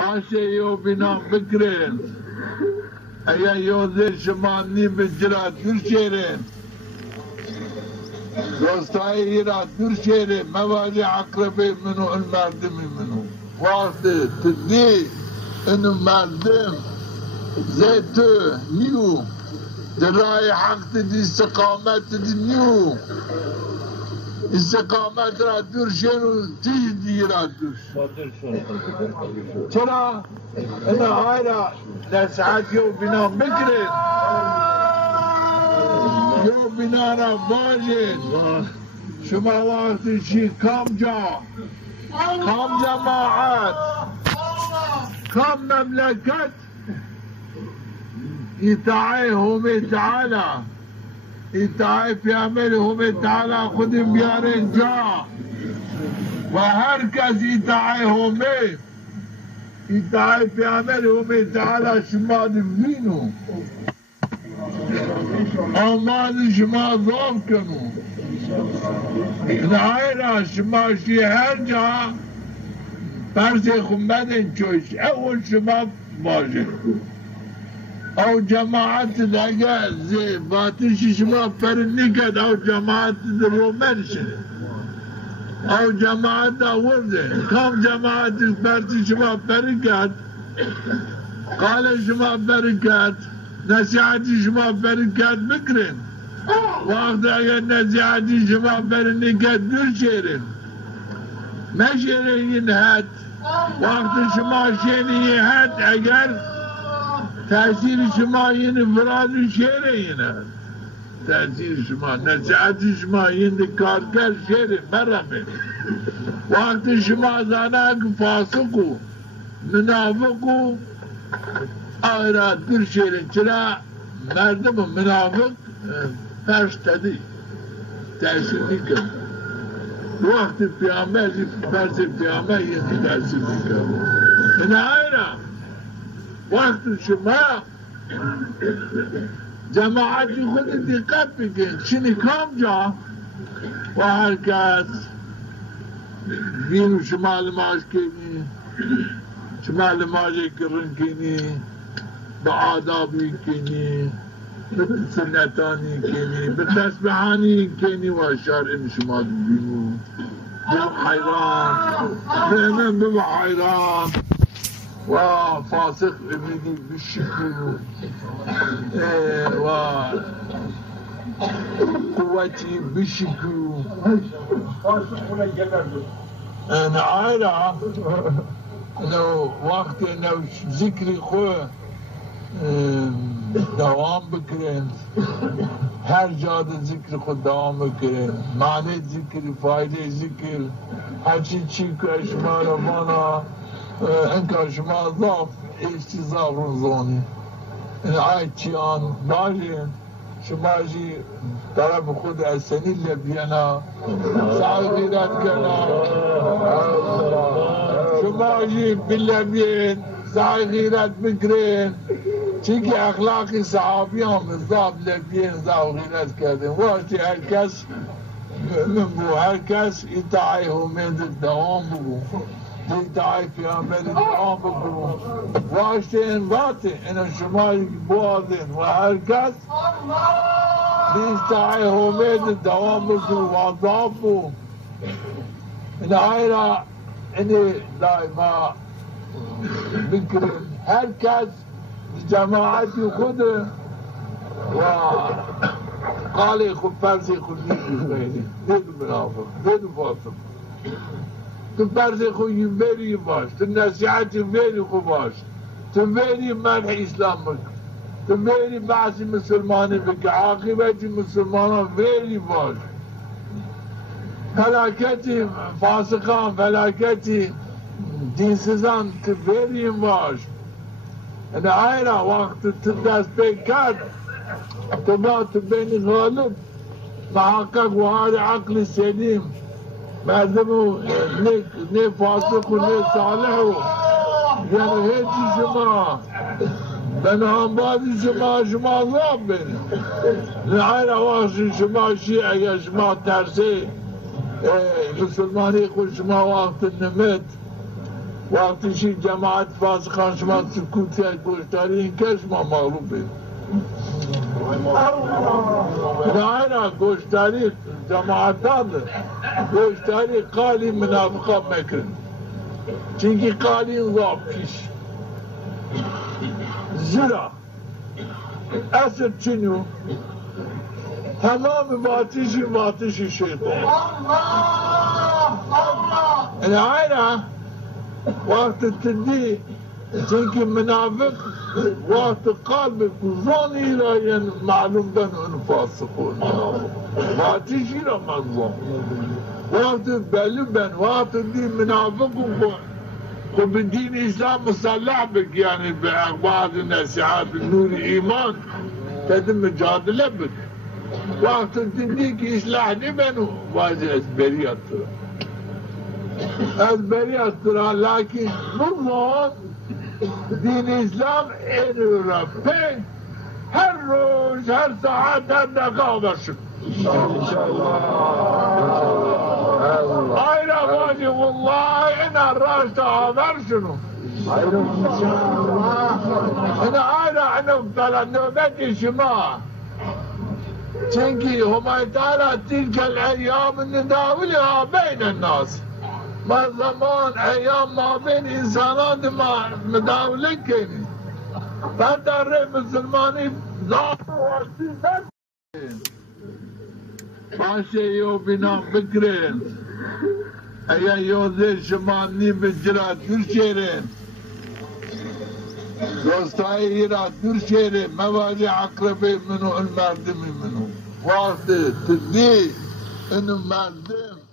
باشه یو بنا بکرین اگر یوزه شما نیم بجرا دور شیرین دوستای ایران دور شیرین مواجه عقربه منو المردمی منو وقت تدی انو مردم زیتو نیو درای حق تدی استقامت تدی نیو استقامت را دور شیرو تیج دی را دور چرا؟ انا آیرا نسعت یو بنا بکرین یو بنا را باجین شما وقتی چی کام جماعت کام مملکت اطاعه هم تعالی اطاعه پیامبر هم تعالی خودم بیارن جا و هر کس اطاعه همه اطاعه پیامبر هم تعالی شما دفینو آمان شما ضام کنو نهاینا شما شی هر جا پرس خمدن چوش اول شما باشه او جماعت اگر باتش شما پر نکد او جماعت رومنشه او جماعت آورده کام جماعت پرس شما پر کد قال شما پر کد نصیحتی شما پر کد بکرین وقت اگر نصیحتی شما پر نکد دور شیرین مشیرین این حد وقت شما شیرین حد اگر تأثیر شما این فراد شیره اینه تأثیر شما نصیحت شما این کارگر شیره برمه وقت شما زانه که فاسق و منافق و آیرات در شیره چرا مردم منافق فرشتدی تأثیر میکن وقت پیامبر فرض پیامبر این تأثیر میکن این آیرات وقت شما جماعتی خود دقت بکن چنی کام جا و هر کس بین شما لماش کنی شما لماش کرن کنی با آدابی کنی به سنتانی کنی به تسبحانی کنی و اشارین شما بینو به حیران و فاسق امیدی بشکو و قوتی بشکو انا عایرا وقت ذکری خو دوام بکرین هر جا ذکر خود دوام بکرین معنی ذکر فایده ذکر هرچی چی که اشما روانا انکار شما ضعف اشتضاف رمزانی این آیت چیان دارین شما جی طرف خود اسنی لبینا سعی غیرت کنا شما جی بلبین سعی غیرت بکرین چیکی اخلاقی صحابیان مضاف لبین سعی غیرت کردن وقتی هر کس من بو هر کس اطاعه همید دوام بگو اطاعه پیامبر دوام بگو واشته این باته این شما بوادین و هر کس اطاعه همید دوام بگو و ضعفو این آیرا اینی دائما بکرین هر کس جماعتی خود و قال خود فرضی خود نیست دیدو منافق دیدو فاسق تو فرض خوی ویری باش تو نصیحت ویری خو باش تو ویری منع اسلام بکن تو ویری بعضی مسلمانی بکن عاقبت مسلمانان ویری باش فلاکتی فاسقان فلاکتی دینسزان تو ویری باش این آیرا وقت تو دست بکرد تو با تو بین غالب محقق و هر عقل سلیم مردم نه فاسق و نه صالح و یعنی هیچی شما بنامبازی شما ضاب بینید نهار وقت شما شیعه اگر شما ترسه مسلمانی خود شما وقت نمید وقتی جماعت فاسقان شما سکوتی گوشتاری این که شما مغلوبید نه گوشتاری جماعتان گوشتاری قالی منافقا مکن چونکه قالی اونگاه پیش زیرا اصل چنو تمام واتش شیطان العينة وقت التدي تنكي منافق وقت قلبك ظني لا معلوم بنو انفاسقون وقت شيرا مظلوم وقت بلبن وقت دي منافق وبالدين الاسلام مصلح بك يعني بعض النصيحات النور ايمان تدم مجادله بك وقت تديك يصلحني بنو واجه اسبريات ezberi lakin bunlar din İslam en Rabbi her roz her saat her dakika habersin. Ayra vacı vallahi ina raşta habersinu. Ina ayra ina tala nöbeti şima. Çünkü humaytala tilkel eyyam nidaviliha beynen nas. ما زمان ایام ما بین انسانان ما مداوله کنی بعد در مسلمانی ذات و عزیزت باشه یو بنا بکرین ایا یوزه شما نی بجرا دور شیرین دوستای ایرا دور شیرین موالی عقربه منو المردمی منو وقت تدی انو مردم